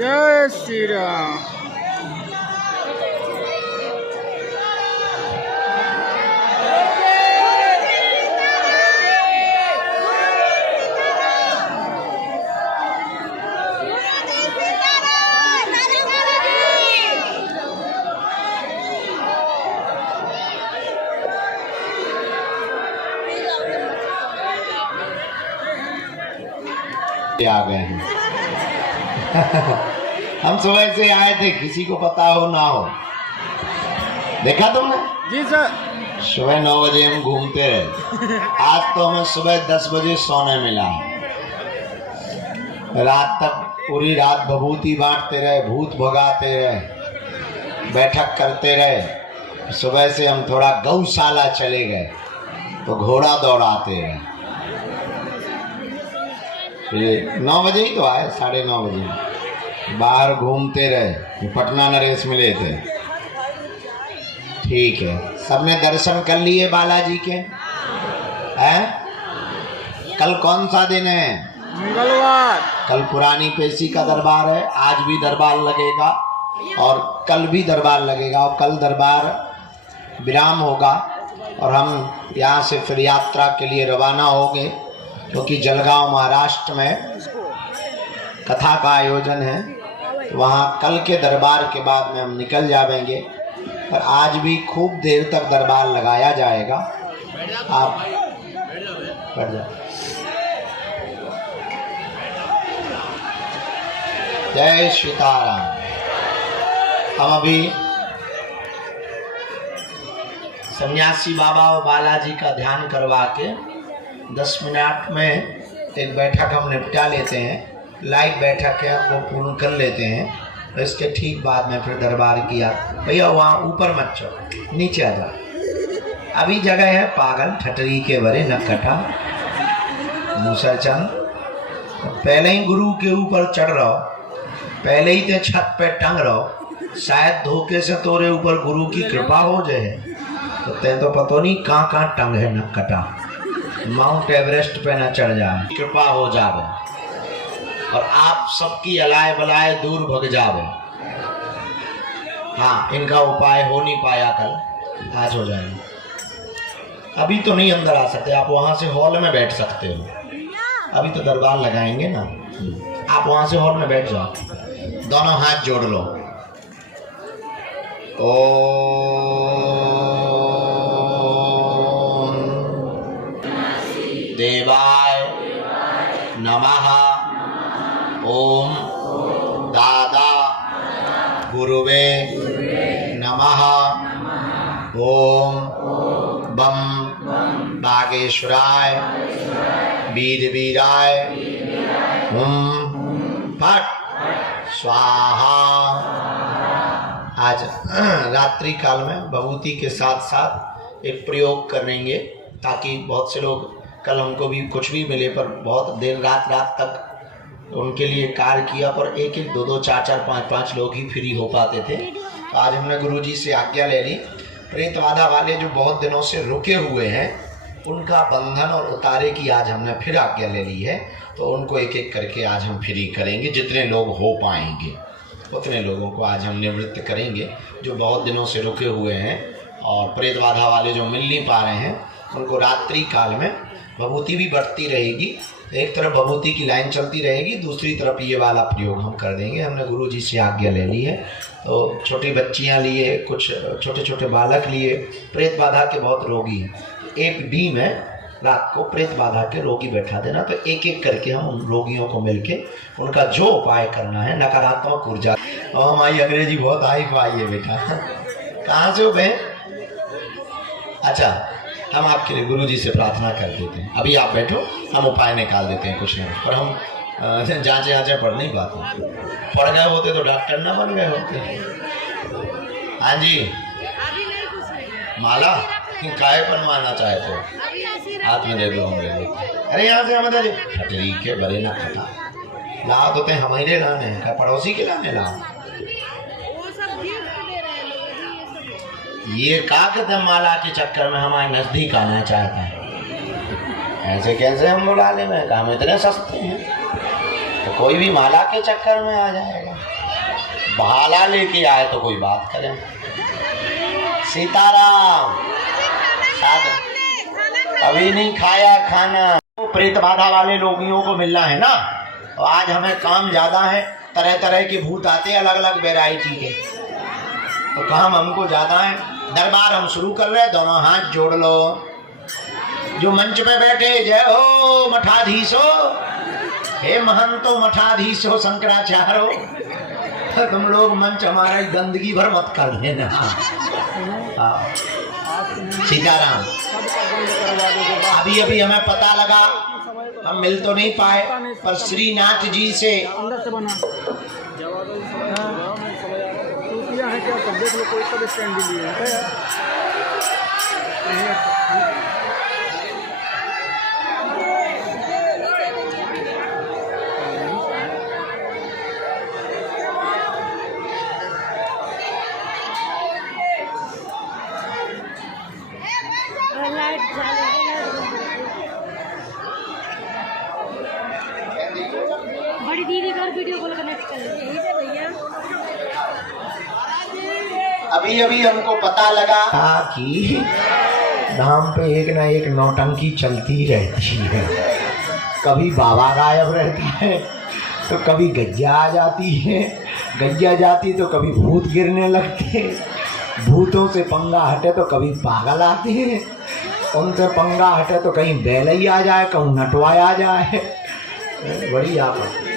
जय श्री राम। आ गए हैं। हम सुबह से आए थे, किसी को पता हो ना हो। देखा तुमने? जी सर। सुबह 9 बजे हम घूमते रहे। आज तो हमें सुबह 10 बजे सोने मिला। रात तक पूरी रात भभूति बांटते रहे, भूत भगाते रहे, बैठक करते रहे। सुबह से हम थोड़ा गौशाला चले गए तो घोड़ा दौड़ाते रहे। ये 9 बजे ही तो आए, 9:30 बजे बाहर घूमते रहे। पटना नरेश मिले थे। ठीक है, सबने दर्शन कर लिए बालाजी के? हैं? कल कौन सा दिन है? मंगलवार। कल पुरानी पेशी का दरबार है। आज भी दरबार लगेगा और कल भी दरबार लगेगा और कल दरबार विराम होगा और हम यहाँ से फिर यात्रा के लिए रवाना होंगे, क्योंकि जलगांव महाराष्ट्र में कथा का आयोजन है। वहाँ कल के दरबार के बाद में हम निकल जाएंगे, पर आज भी खूब देर तक दरबार लगाया जाएगा। आप बैठ जाओ। जय सीताराम। हम अभी सन्यासी बाबा और बालाजी का ध्यान करवा के 10 मिनट में एक बैठक हम निपटा लेते हैं। लाइव बैठक है, वो पूर्ण कर लेते हैं। तो इसके ठीक बाद में फिर दरबार किया। भैया वहाँ ऊपर मत चढ़ो, नीचे आ जाओ। अभी जगह है पागल ठटरी के बरे नकटा मूसरचंद। पहले ही गुरु के ऊपर चढ़ रहो, पहले ही ते छत पे टंग रहो। शायद धोखे से तोरे ऊपर गुरु की कृपा हो जाए, तो ते तो पतो नहीं कहाँ टंग है नकटा। माउंट एवरेस्ट पे न चढ़ जाए, कृपा हो जावे और आप सबकी अलाय बलाय दूर भग जावे। हाँ, इनका उपाय हो नहीं पाया, कल आज हो जाएगा। अभी तो नहीं अंदर आ सकते, आप वहां से हॉल में बैठ सकते हो। अभी तो दरबार लगाएंगे ना, आप वहां से हॉल में बैठ जाओ। दोनों हाथ जोड़ लो। देवाय नमः। ओम दादा गुरुवे नमः। ओम बम बागेश्वराय वीर वीराय फट स्वाहा। आज रात्रि काल में भभूति के साथ साथ एक प्रयोग करेंगे, ताकि बहुत से लोग, कल हमको भी कुछ भी मिले पर बहुत देर रात तक उनके लिए कार्य किया, पर 1-1, 2-2, 4-4, 5-5 लोग ही फ्री हो पाते थे। तो आज हमने गुरुजी से आज्ञा ले ली। प्रेतबाधा वाले जो बहुत दिनों से रुके हुए हैं, उनका बंधन और उतारे की आज हमने फिर आज्ञा ले ली है। तो उनको एक एक करके आज हम फ्री करेंगे। जितने लोग हो पाएंगे उतने लोगों को आज हम निवृत्त करेंगे, जो बहुत दिनों से रुके हुए हैं। और प्रेतबाधा वाले जो मिल नहीं पा रहे हैं, उनको रात्रि काल में भभूति भी बढ़ती रहेगी। एक तरफ भभूति की लाइन चलती रहेगी, दूसरी तरफ ये वाला प्रयोग हम कर देंगे। हमने गुरुजी से आज्ञा ले ली है। तो छोटी बच्चियां लिए, कुछ छोटे छोटे बालक लिए, प्रेत बाधा के बहुत रोगी हैं। एक डी में रात को प्रेत बाधा के रोगी बैठा देना। तो एक एक करके हम उन रोगियों को मिलके उनका जो उपाय करना है, नकारात्मक ऊर्जा। और हमारी अंग्रेजी बहुत हाई फाई है बेटा। कहाँ से हो बहन? अच्छा, हम आपके लिए गुरुजी से प्रार्थना कर देते हैं। अभी आप बैठो, हम उपाय निकाल देते हैं कुछ नहीं। पर हम जांचे पढ़ नहीं पाते। पढ़ गए होते तो डॉक्टर ना बन गए होते। हाँ जी, माला काय बनवाना चाहते हो? हाथ में दे दो, हम ले लेते। अरे यहाँ से हम ठटरी के बरे ना खटा लाओ, तो हमारे लाने हैं क्या पड़ोसी के लाने लाओ? ये का कदम माला के चक्कर में हमारे नजदीक आना चाहता है। ऐसे कैसे हम बुला ले में, काम इतने सस्ते हैं, तो कोई भी माला के चक्कर में आ जाएगा। भाला लेके आए तो कोई बात करें। सीताराम। साधु अभी नहीं खाया खाना। तो प्रेत बाधा वाले लोगियों को मिलना है ना, और आज हमें काम ज्यादा है, तरह तरह के भूत आते हैं अलग अलग वैरायटी के, तो काम हमको ज्यादा है। दरबार हम शुरू कर रहे हैं, दोनों हाथ जोड़ लो। जो मंच पे बैठे, जय हो मठाधीशो, हे महंतो मठाधीशो शंकराचार्यो, तुम लोग मंच हमारा गंदगी भर मत कर लेना। सीताराम। अभी अभी हमें पता लगा, हम मिल तो नहीं पाए, पर श्रीनाथ जी से बड़ी दीदी का वीडियो कॉल कनेक्ट कर यही से भैया। अभी अभी हमको पता लगा कि धाम पे एक ना एक नौटंकी चलती रहती है। कभी बाबा गायब रहती है, तो कभी गज्जा आ जाती है, गज्जा जाती तो कभी भूत गिरने लगते, भूतों से पंगा हटे तो कभी पागल आते हैं, उनसे पंगा हटे तो कहीं बैल ही आ जाए, कहीं नटवा आ जाए, बड़ी आपत्ति।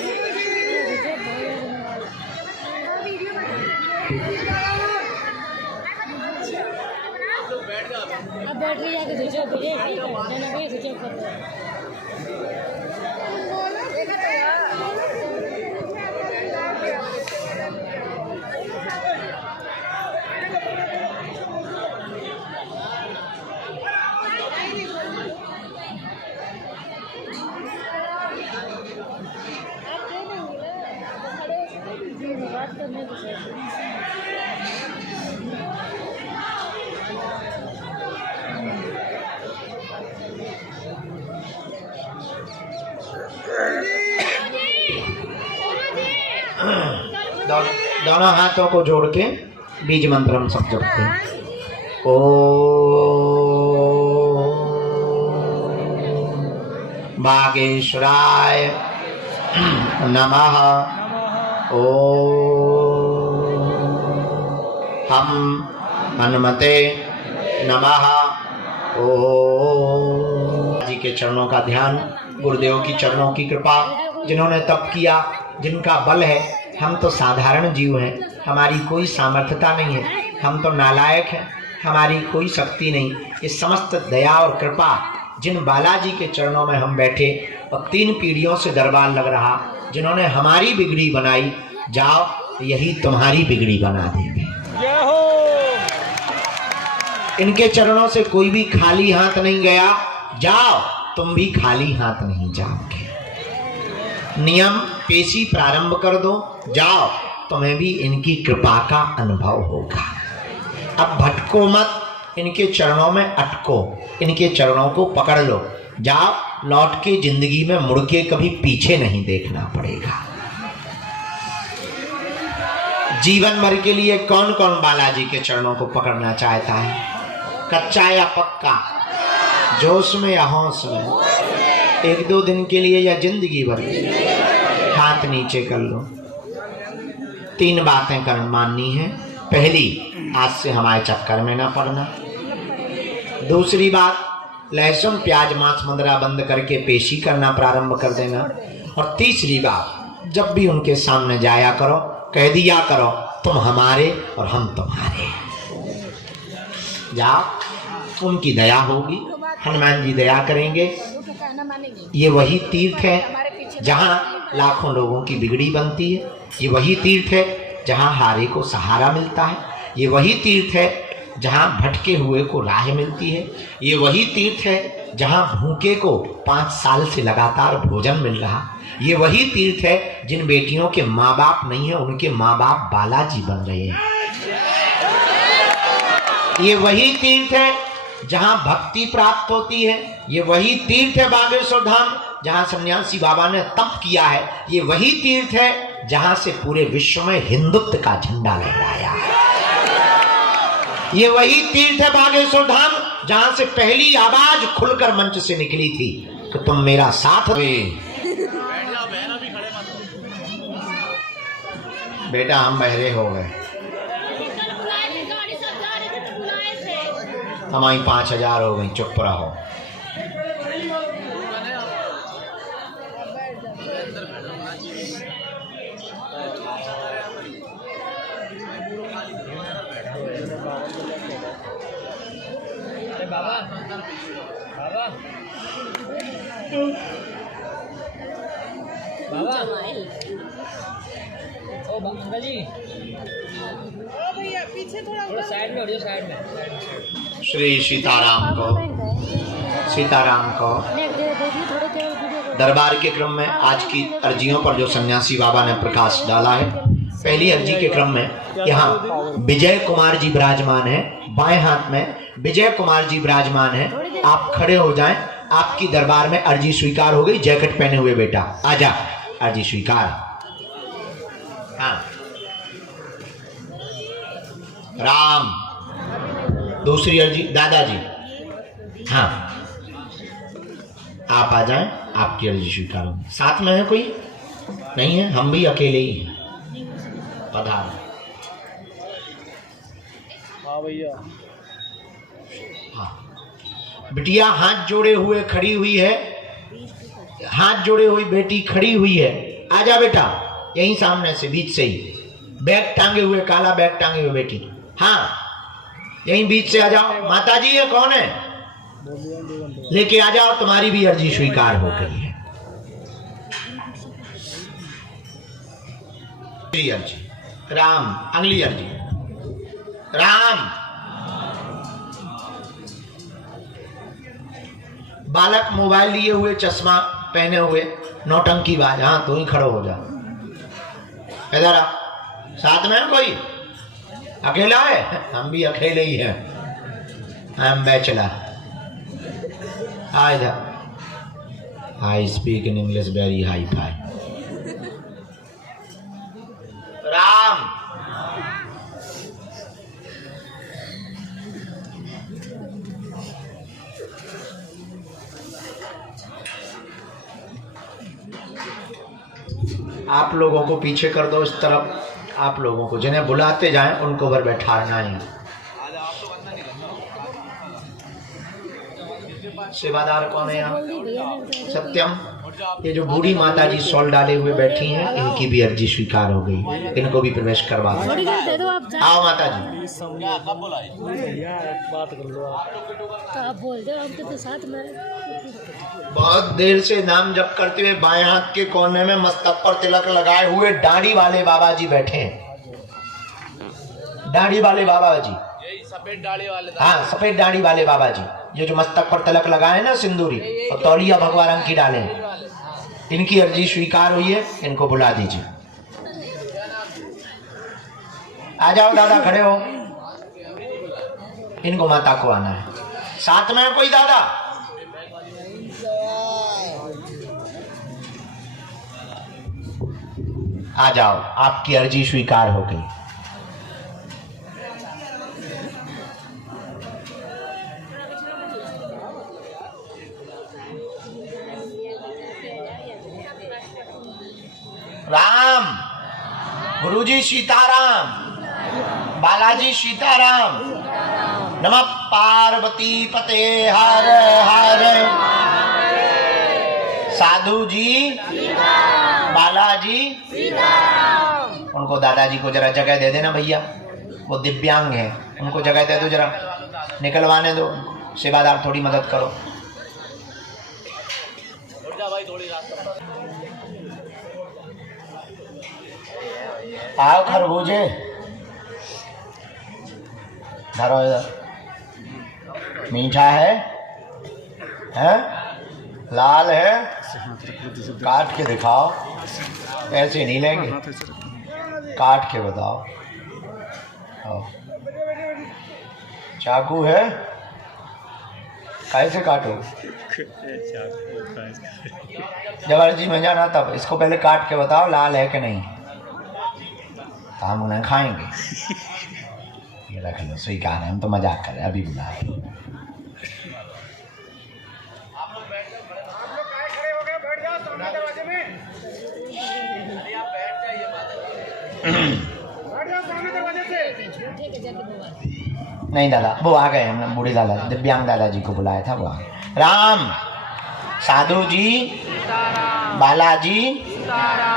अब बैटरी जाके स्विच ऑफ करिए, ना कोई स्विच ऑफ कर दो। बात करने को दोनों हाथों को जोड़ के बीज मंत्र हम सब जपते हैं। ओ बागेश्वराय नमः। ओ हम हनुमते नमः। ओ जी के चरणों का ध्यान, गुरुदेव की चरणों की कृपा, जिन्होंने तप किया, जिनका बल है। हम तो साधारण जीव हैं, हमारी कोई सामर्थ्यता नहीं है, हम तो नालायक हैं, हमारी कोई शक्ति नहीं। ये समस्त दया और कृपा जिन बालाजी के चरणों में हम बैठे और 3 पीढ़ियों से दरबार लग रहा, जिन्होंने हमारी बिगड़ी बनाई, जाओ यही तुम्हारी बिगड़ी बना देंगे। इनके चरणों से कोई भी खाली हाथ नहीं गया, जाओ तुम भी खाली हाथ नहीं जाओगे। नियम पेशी प्रारंभ कर दो, जाओ तुम्हें भी इनकी कृपा का अनुभव होगा। अब भटको मत, इनके चरणों में अटको, इनके चरणों को पकड़ लो, जाओ लौट के जिंदगी में मुड़ के कभी पीछे नहीं देखना पड़ेगा। जीवन भर के लिए कौन कौन बालाजी के चरणों को पकड़ना चाहता है? कच्चा या पक्का, जोश में या होश में, 1-2 दिन के लिए या जिंदगी भर के लिए? हाथ नीचे कर लो। 3 बातें कर माननी है। पहली, आज से हमारे चक्कर में ना पड़ना। दूसरी बात, लहसुन प्याज मांस मदिरा बंद करके पेशी करना प्रारंभ कर देना। और तीसरी बात, जब भी उनके सामने जाया करो, कह दिया करो तुम हमारे और हम तुम्हारे। जाओ, उनकी दया होगी, हनुमान जी दया करेंगे। ये वही तीर्थ है जहाँ लाखों लोगों की बिगड़ी बनती है, ये वही तीर्थ है जहाँ हारे को सहारा मिलता है, ये वही तीर्थ है जहाँ भटके हुए को राह मिलती है, ये वही तीर्थ है जहाँ भूखे को 5 साल से लगातार भोजन मिल रहा, ये वही तीर्थ है जिन बेटियों के माँ बाप नहीं है उनके माँ बाप बालाजी बन रहे हैं, ये वही तीर्थ है जहाँ भक्ति प्राप्त होती है, ये वही तीर्थ है बागेश्वर धाम जहां सन्यासी बाबा ने तप किया है, ये वही तीर्थ है जहां से पूरे विश्व में हिंदुत्व का झंडा लहराया है। ये वही तीर्थ है बागेश्वर धाम, जहां से पहली आवाज खुलकर मंच से निकली थी कि तुम मेरा साथ दो। बेटा हम बहरे हो गए, हमारी 5000 हो गई, चुप रहो। बाबा बाबा बाबा ओ अंकल जी, ओ भैया पीछे थोड़ा साइड में हो जाओ, साइड में। श्री सीताराम को, सीताराम को। दरबार के क्रम में आज की अर्जियों पर जो सन्यासी बाबा ने प्रकाश डाला है, पहली अर्जी के क्रम में यहाँ विजय कुमार जी विराजमान है, बाएं हाथ में विजय कुमार जी विराजमान है। आप खड़े हो जाएं, आपकी दरबार में अर्जी स्वीकार हो गई। जैकेट पहने हुए बेटा आजा, अर्जी स्वीकार। हाँ राम। दूसरी अर्जी दादाजी। हाँ आप आ जाएं, आपकी अर्जी स्वीकार होगी। साथ में है कोई? नहीं है, हम भी अकेले ही हैं। पधार। हाँ भैया। हाँ बिटिया हाथ जोड़े हुए खड़ी हुई है, हाथ जोड़े हुई बेटी खड़ी हुई है। आजा बेटा, यहीं सामने से बीच से ही, बैग टांगे हुए, काला बैग टांगे हुए बेटी। हाँ यहीं बीच से आ जाओ। माता जी ये कौन है? लेके आ जाओ, तुम्हारी भी अर्जी स्वीकार हो गई है। अर्जी राम, अगली अर्जी राम। बालक मोबाइल लिए हुए, चश्मा पहने हुए, नौटंकी बाज। हाँ तू ही खड़ो हो जा, इधर आ। साथ में कोई? अकेला है? हम भी अकेले ही हैं, हम बैचलर। आ इधर। I speak in English very hi fi. Ram. आप लोगों को पीछे कर दो इस तरफ। आप लोगों को जिन्हें बुलाते जाएं उनको भर बैठाना है। सेवादार कौन है यहाँ? सत्यम। ये जो बूढ़ी माता जी सॉल डाले हुए बैठी हैं, इनकी भी अर्जी स्वीकार हो गई, इनको भी प्रवेश करवा दो। आओ माता जी। आप बोल दो, हम तो साथ में। बहुत देर से नाम जप करते हुए बाएं हाथ के कोने में मस्तक पर तिलक लगाए हुए दाढ़ी वाले बाबा जी बैठे हैं। दाढ़ी वाले बाबा जी, सफेद दाढ़ी वाले। हाँ सफेद दाढ़ी वाले बाबा जी, ये जो मस्तक पर तिलक लगाए ना सिंदूरी और तौलिया भगवा रंग की डाले, इनकी अर्जी स्वीकार हुई है, इनको बुला दीजिए। आ जाओ दादा, खड़े हो। इनको माता को आना है। साथ में है कोई दादा? आ जाओ, आपकी अर्जी स्वीकार हो गई। राम। गुरुजी सीताराम, बालाजी सीताराम। नमः पार्वती पते हर हर। साधु जी, बालाजी, उनको दादाजी को जरा जगह दे देना भैया, वो दिव्यांग है, उनको जगह दे दो, जरा निकलवाने दो। सेवादार थोड़ी मदद करो। आओ खरबूजे, धरो इधर। मीठा है? लाल है? काट के दिखाओ, ऐसे नहीं लेंगे, काट के बताओ। चाकू है? कैसे काटो? जब अर्जी में जाना तब इसको पहले काट के बताओ लाल है कि नहीं, तो हम उन्हें खाएंगे। ये रख लो, स्वीकार है, हम तो मजाक कर रहे हैं, अभी बुला रहे हैं। नहीं दादा, वो आ गए, हमने बूढ़े दादा दिव्यांग दादाजी को बुलाया था, वो आ गए। राम, साधु जी, बालाजी,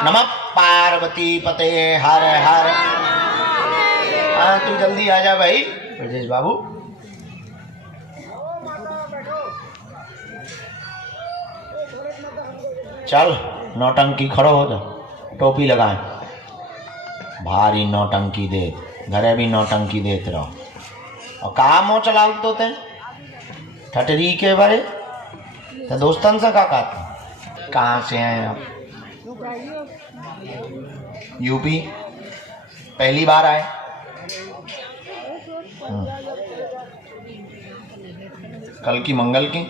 नमः पार्वती पते हर हर। हाँ तू जल्दी आ जा भाई ब्रजेश बाबू। चल नौटंकी खड़ो हो जा, टोपी लगाए, भारी नौटंकी दे, घरे भी नौटंकी देते रहो। और कहा मोह चलाओ तो ते ठटरी के बारे तो दोस्तन से का कहाँ से हैं आप? यूपी पहली बार आए? कल की मंगल की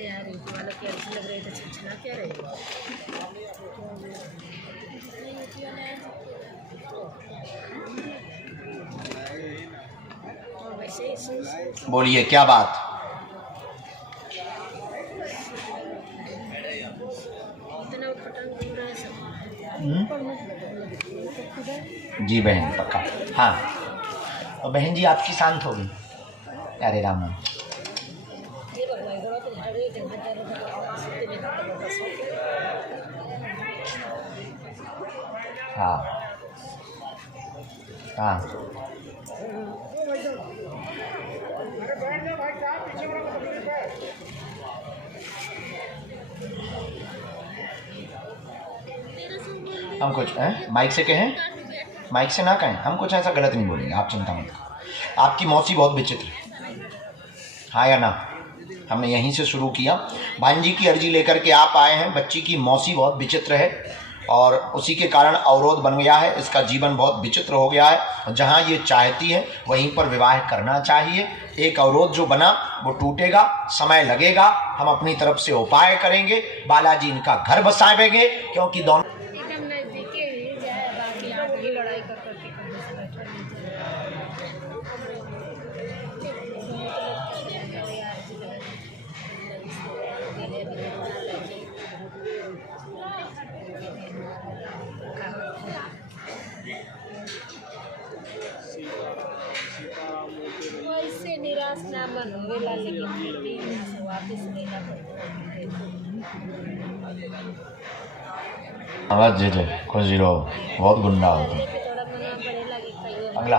यार वाला क्या अच्छा लग रहा है, तो छछना क्या रहेगा। बोलिए क्या बात? जी बहन पक्का। हाँ और बहन जी आपकी शांत होगी। अरे राम हाँ हाँ हम कुछ माइक से कहें, माइक से ना कहें, हम कुछ ऐसा गलत नहीं बोलेंगे, आप चिंता मत करो। आपकी मौसी बहुत विचित्र है, हाँ या ना? हमने यहीं से शुरू किया। भांजी की अर्जी लेकर के आप आए हैं, बच्ची की मौसी बहुत विचित्र है और उसी के कारण अवरोध बन गया है, इसका जीवन बहुत विचित्र हो गया है। जहाँ ये चाहती है वहीं पर विवाह करना चाहिए। एक अवरोध जो बना वो टूटेगा, समय लगेगा, हम अपनी तरफ से उपाय करेंगे, बालाजी इनका घर बसाएंगे, क्योंकि दोनों वैसे निराश ना मन होवेला, लेकिन वापस लेना आवाज दे दे कुछ जीरो बहुत गुंडा होता है। अगला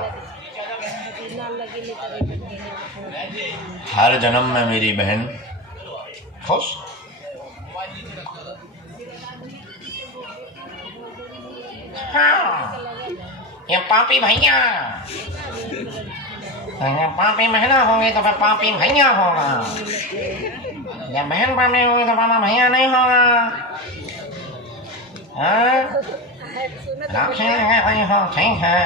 हर जन्म में मेरी बहन खुश। हाँ ये पापी भैया, पापी बहना होंगे तो फिर पापी भैया होगा, जब बहन पापी होगी तो पापा भैया नहीं होगा। ठीक है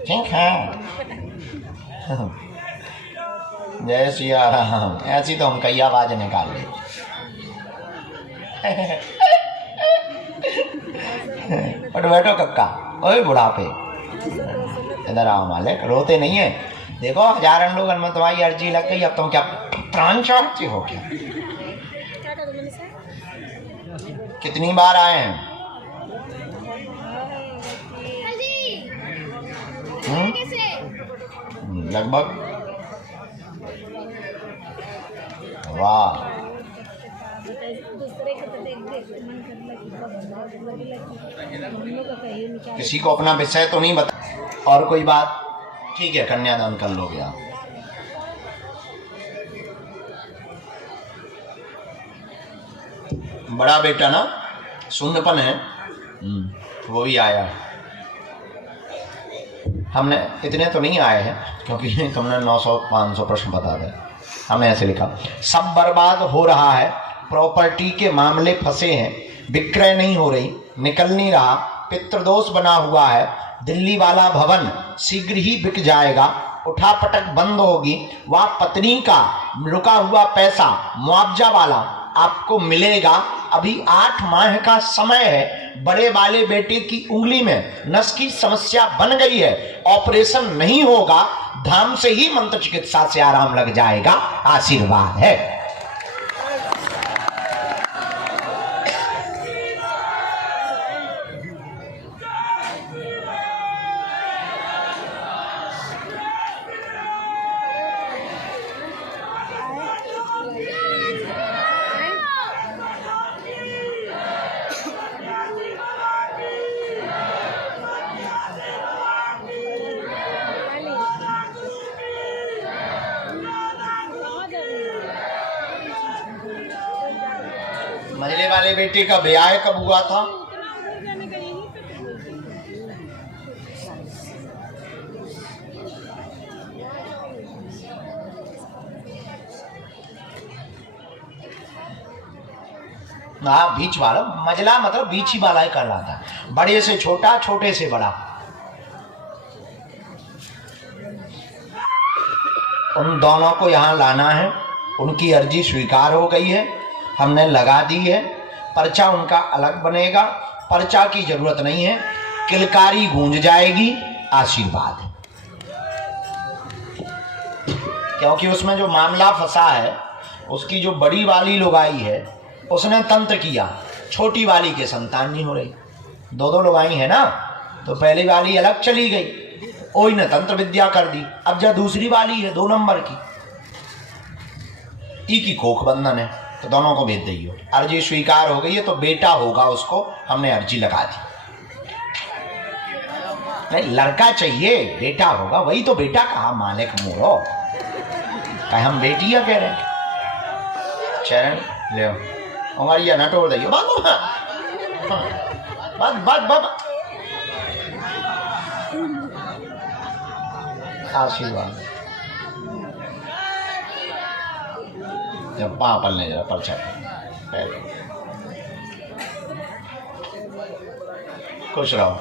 ठीक है। जय सिया राम, ऐसी तो हम कई आवाज निकाल ली। बट बैठो कक्का, ओए बुढ़ापे इधर आओ मालिक, रोते नहीं है। देखो हजारों लोग में तुम्हारी अर्जी लग गई, अब तुम क्या प्राण चाहते हो क्या? कितनी बार आए हैं? लगभग। वाह, किसी को अपना विषय तो नहीं बता। और कोई बात? ठीक है, कन्यादान कर लोगे आप। बड़ा बेटा ना सुंदरपन है, वो भी आया। हमने इतने तो नहीं आए हैं क्योंकि तुमने 900-500 प्रश्न बता दिए। हमने ऐसे लिखा, सब बर्बाद हो रहा है, प्रॉपर्टी के मामले फंसे हैं, विक्रय नहीं हो रही, निकल नहीं रहा, पितृदोष बना हुआ है, दिल्ली वाला भवन शीघ्र ही बिक जाएगा, उठापटक बंद होगी, वह पत्नी का रुका हुआ पैसा मुआवजा वाला आपको मिलेगा, अभी 8 माह का समय है, बड़े वाले बेटे की उंगली में नस की समस्या बन गई है, ऑपरेशन नहीं होगा, धाम से ही मंत्र चिकित्सा से आराम लग जाएगा, आशीर्वाद है। मझले वाले बेटे का ब्याह कब हुआ था? हाँ, बीच वाला। मझला मतलब बीच ही वाला ही कहलाता है, बड़े से छोटा, छोटे से बड़ा। उन दोनों को यहाँ लाना है, उनकी अर्जी स्वीकार हो गई है, हमने लगा दी है, पर्चा उनका अलग बनेगा, पर्चा की जरूरत नहीं है, किलकारी गूंज जाएगी, आशीर्वाद। क्योंकि उसमें जो मामला फंसा है, उसकी जो बड़ी वाली लुगाई है उसने तंत्र किया, छोटी वाली के संतान नहीं हो रही, 2 लुगाई है ना, तो पहली वाली अलग चली गई, ओई ने तंत्र विद्या कर दी, अब जब दूसरी वाली है 2 नंबर की, ई की कोख बंधन है, तो दोनों को भेज दियो। अर्जी स्वीकार हो गई है तो बेटा होगा, उसको हमने अर्जी लगा दी। नहीं, लड़का चाहिए, बेटा होगा, वही तो बेटा कहा, मालिक मोरो कहे हम बेटिया कह रहे हैं। चरण ले हमारी या नटोर दियो, बात आशीर्वाद। जब पापल ने जरा पर्चा खुश रहो,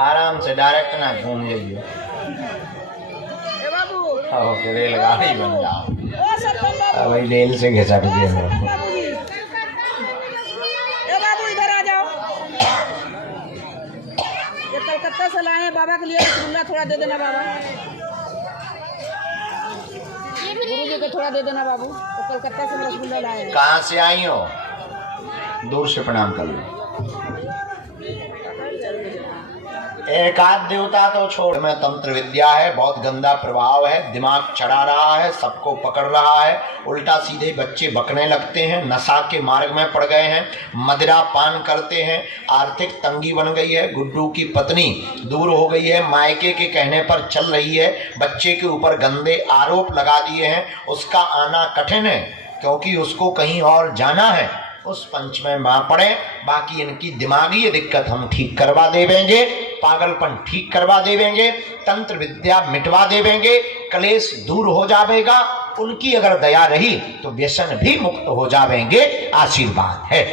आराम से, डायरेक्ट ना घूम जाइए, रेलगाड़ी बन जाओ, भाई रेल से घिसट गए हो। इधर आ जाओ, ये कलकत्ता से लाए हैं बाबा के लिए, रसगुल्ला थोड़ा दे देना बाबा, गुरु जी को थोड़ा दे देना बाबू, तो कलकत्ता से रसगुल्ला लाए हैं। कहाँ से आई हो? दूर से प्रणाम कर लो। एकाध देवता तो छोड़ में तंत्र विद्या है, बहुत गंदा प्रभाव है, दिमाग चढ़ा रहा है, सबको पकड़ रहा है, उल्टा सीधे बच्चे बकने लगते हैं, नशा के मार्ग में पड़ गए हैं, मदिरा पान करते हैं, आर्थिक तंगी बन गई है, गुड्डू की पत्नी दूर हो गई है, मायके के कहने पर चल रही है, बच्चे के ऊपर गंदे आरोप लगा दिए हैं, उसका आना कठिन है क्योंकि उसको कहीं और जाना है, उस पंच में मां पड़े। बाकी इनकी दिमागी दिक्कत हम ठीक करवा देवेंगे, पागलपन ठीक करवा देवेंगे, तंत्र विद्या मिटवा देवेंगे, कलेश दूर हो जाएगा, उनकी अगर दया रही तो व्यसन भी मुक्त हो जाएंगे, आशीर्वाद है।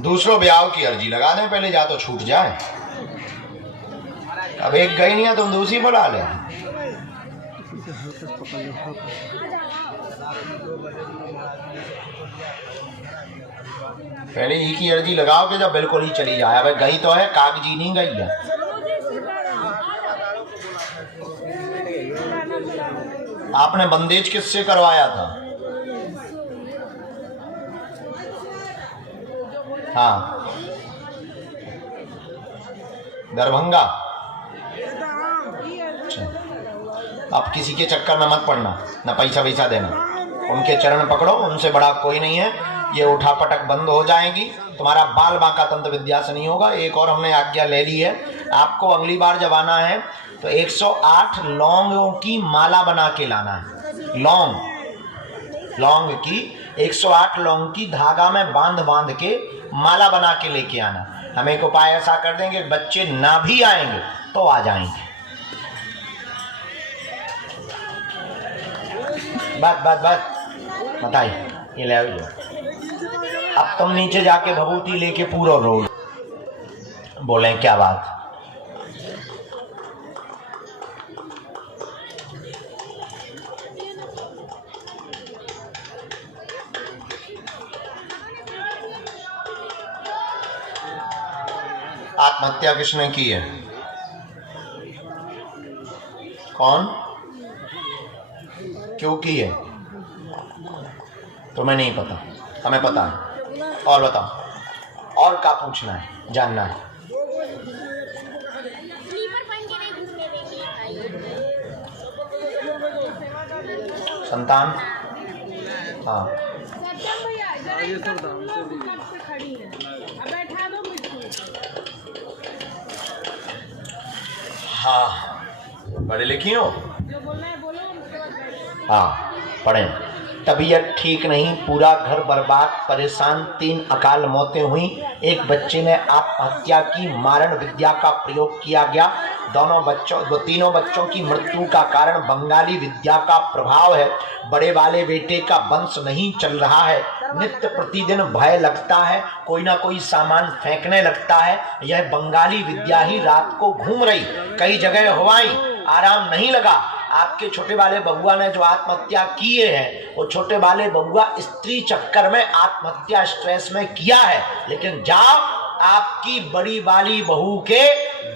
दूसरों ब्याह की अर्जी लगा दें पहले, जा तो छूट जाए। अब एक गई नहीं है तुम दूसरी बुला ले। पहले ही की अर्जी लगाओ कि जब बिल्कुल ही चली जाए। अब गई तो है, कागजी नहीं गई है। आपने बंदेज किससे करवाया था? हाँ, दरभंगा। अच्छा, अब किसी के चक्कर में मत पड़ना, ना पैसा वैसा देना। उनके चरण पकड़ो, उनसे बड़ा कोई नहीं है। ये उठापटक बंद हो जाएगी, तुम्हारा बाल बांका तंत्र विद्या से नहीं होगा। एक और हमने आज्ञा ले ली है, आपको अगली बार जब आना है तो 108 लौंगों की माला बना के लाना है। लौंग की 108 लौंग की धागा में बांध के माला बना के लेके आना। हम एक उपाय ऐसा कर देंगे, बच्चे ना भी आएंगे तो आ जाएंगे। बस बताइए, ये ले आओ। अब तुम नीचे जाके भभूति लेके पूरा रोल बोले क्या बात। आत्महत्या किसने की है? कौन, क्यों की है? तुम्हें नहीं पता, हमें पता है। और बताओ, और क्या पूछना है, जानना है? संतान, हाँ हाँ, पढ़े लिखी हो? हाँ, पढ़े। तबीयत ठीक नहीं, पूरा घर बर्बाद, परेशान, 3 अकाल मौतें हुई, एक बच्चे ने आत्महत्या की, मारण विद्या का प्रयोग किया गया। तीनों बच्चों की मृत्यु का कारण बंगाली विद्या का प्रभाव है। बड़े वाले बेटे का वंश नहीं चल रहा है, नित्य प्रतिदिन भय लगता है, कोई ना कोई सामान फेंकने लगता है। यह बंगाली विद्या ही रात को घूम रही, कई जगह हवाई, आराम नहीं लगा। आपके छोटे वाले बबुआ ने जो आत्महत्या किए हैं, वो छोटे वाले बबुआ स्त्री चक्कर में आत्महत्या स्ट्रेस में किया है। लेकिन जाओ, आपकी बड़ी वाली बहू के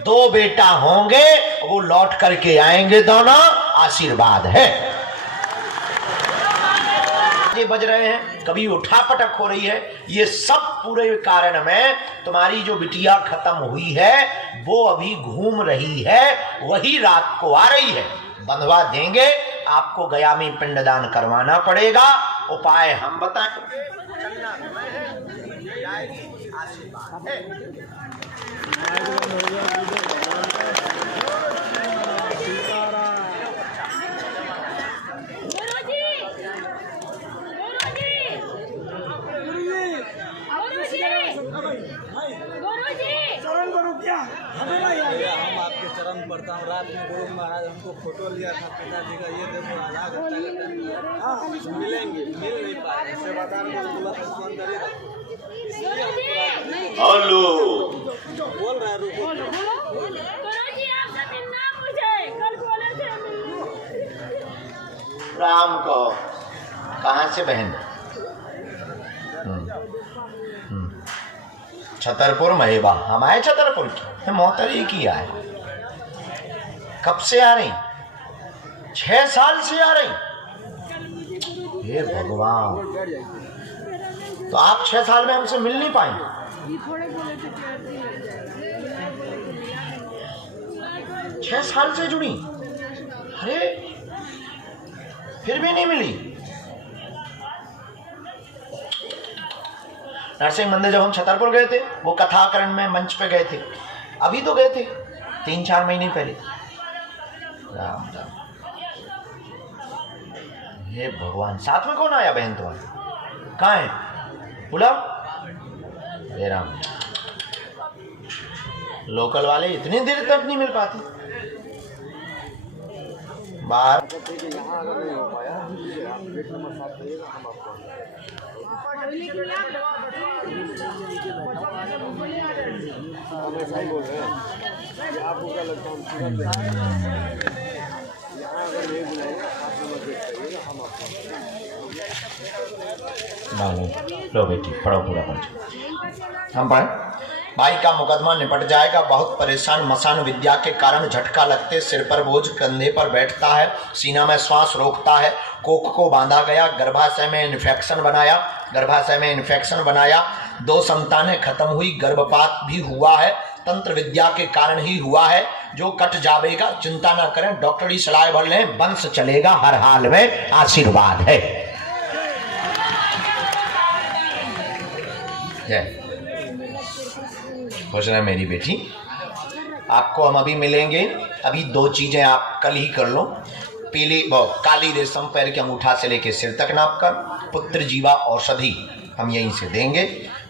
2 बेटा होंगे, वो लौट करके आएंगे, दोनों आशीर्वाद है। ये बज रहे हैं, कभी उठापटक हो रही है, ये सब पूरे कारण में तुम्हारी जो बिटिया खत्म हुई है वो अभी घूम रही है, वही रात को आ रही है। बंधवा देंगे, आपको गया में पिंडदान करवाना पड़ेगा। उपाय हम बताएं, आशीर्वाद है। हम आपके चरण पढ़ता हूँ। रात में गुरु महाराज हमको फोटो लिया था पिताजी का, ये देखो आधा घंटा मिलेंगे, मिल नहीं पाए, सेवादार को बोला अंदर ही रखो। हेलो, बोल रहा है, रुको। राम को कहाँ से बहन? छतरपुर महेबा, हम आए छतरपुर की, मोहतरी की आए। कब से आ रही? 6 साल से आ रही। हे भगवान, तो आप 6 साल में हमसे मिल नहीं पाए? 6 साल से जुड़ी, अरे फिर भी नहीं मिली। नरसिंह मंदिर जब हम छतरपुर गए थे, वो कथाकरण में मंच पे गए थे, अभी तो गए थे 3-4 महीने पहले। राम राम, हे भगवान, साथ में कौन आया बहन तुम्हारी? कहाँ है? बुलाओ। हे राम, लोकल वाले इतनी देर तक नहीं मिल पाती। बाहर आपको क्या लगता है? लो बेटी, पढ़ो पूरा पंच। हम पढ़े। भाई का मुकदमा निपट जाएगा। बहुत परेशान, मसान विद्या के कारण झटका लगते, सिर पर बोझ, कंधे पर बैठता है, सीना में श्वास रोकता है, कोख को बांधा गया, गर्भाशय में इन्फेक्शन बनाया, 2 संतानें खत्म हुई, गर्भपात भी हुआ है, तंत्र विद्या के कारण ही हुआ है। जो कट जावेगा चिंता ना करें, डॉक्टरी सलाह भर लें, वंश चलेगा हर हाल में, आशीर्वाद है। जय खुश रहे मेरी बेटी। आपको हम अभी मिलेंगे। अभी 2 चीजें आप कल ही कर लो। पीली काली रेशम पैर के अंगूठा से लेके सिर तक नाप कर, पुत्र जीवा औषधि हम यहीं से देंगे।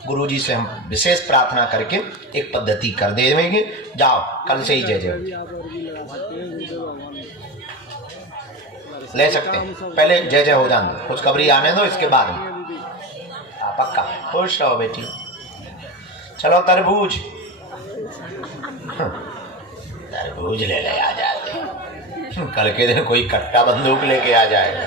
गुरुजी से हम विशेष प्रार्थना करके एक पद्धति कर देंगे। जाओ कल से ही जय जय ले सकते हैं। पहले जय जय हो जाने दो, खुशखबरी आने दो, इसके बाद में पक्का खुश रहो बेटी। चलो तरबूज तरबूज ले ले आ जाते। कल के दिन कोई कट्टा बंदूक लेके आ जाएगा।